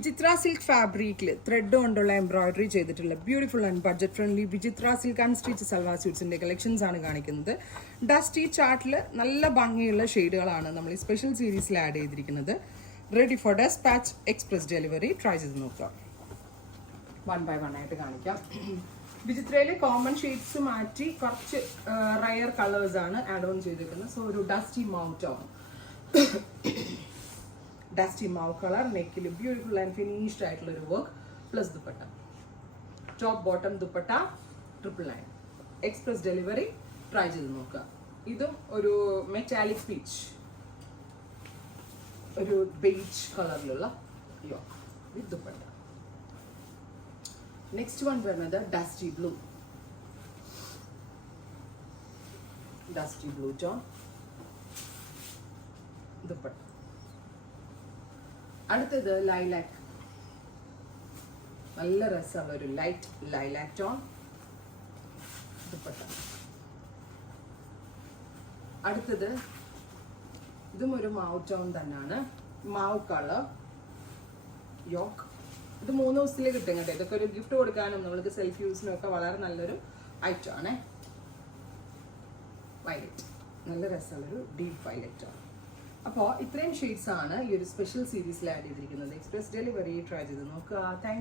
വിചിത്ര സിൽക്ക് ഫാബ്രിക്കിൽ ത്രെഡ് കൊണ്ടുള്ള എംബ്രോയിഡറി ചെയ്തിട്ടുള്ള beautiful and budget friendly Vichitra silk and stitch salwar സ്യൂട്ട്സിന്റെ കളക്ഷൻസ് ആണ് കാണിക്കുന്നത്. ഡസ്റ്റി ചാർട്ടിൽ നല്ല ഭംഗിയുള്ള ഷെയ്ഡുകളാണ് നമ്മൾ ഈ സ്പെഷ്യൽ സീരീസിൽ ആഡ് ചെയ്തിരിക്കുന്നത്. Ready for despatch express delivery. Try ചെയ്ത് നോക്കാം. 1 by 1 ആയിട്ട് കാണിക്കാം. വിചിത്രയിലെ കോമൺ ഷെയ്ഡ്സ് മാറ്റി കുറച്ച് റയർ കളേഴ്സ് ആണ് ആഡ് ഓൺ ചെയ്തിരിക്കുന്നത്. സോ ഒരു ഡസ്റ്റി മൗട്ട് ആണ്. ഡസ്റ്റി മൗ കളർ, നെക്കിൽ ബ്യൂട്ടിഫുൾ ആൻഡ് ഫിനിഷ്ഡ് ആയിട്ടുള്ള ഒരു work, plus dupatta, top bottom dupatta 999. Express delivery. Try ചെയ്ത് നോക്കുക. ഇതും ഒരു മെറ്റാലിക് പീച്ച്, ഒരു ബേജ് കളറിലുള്ള യോക്ക് വിത്ത് ദുപ്പട്ട. നെക്സ്റ്റ് വൺ വരുന്നത് dusty blue, dusty blue tone dupatta. അടുത്തത് ലൈലാക്ക്, നല്ല രസമുള്ള ഒരു ലൈറ്റ് ലൈലാക്ക് ടോൺ ദുപ്പട്ട. അടുത്തത് ഇതും ഒരു മാവ് ടോൺ തന്നെയാണ്, മാവ് കളർ യോക്ക്. ഇത് 3 ദിവസത്തിൽ കിട്ടും കേട്ടോ. ഇതൊക്കെ ഒരു ഗിഫ്റ്റ് കൊടുക്കാനും നമ്മൾക്ക് സെൽഫ് യൂസിനും ഒക്കെ വളരെ നല്ലൊരു ഐറ്റം ആണ്. വയലറ്റ്, നല്ല രസമുള്ളൊരു ഡീപ്പ് വയലറ്റ് ആണ്. അപ്പോൾ ഇത്രയും ഷെയ്ഡ്സ് ആണ് ഈ ഒരു സ്പെഷ്യൽ സീരീസിൽ ആഡ് ചെയ്തിരിക്കുന്നത്. Express delivery. ട്രൈ ചെയ്ത് നോക്കുക. താങ്ക്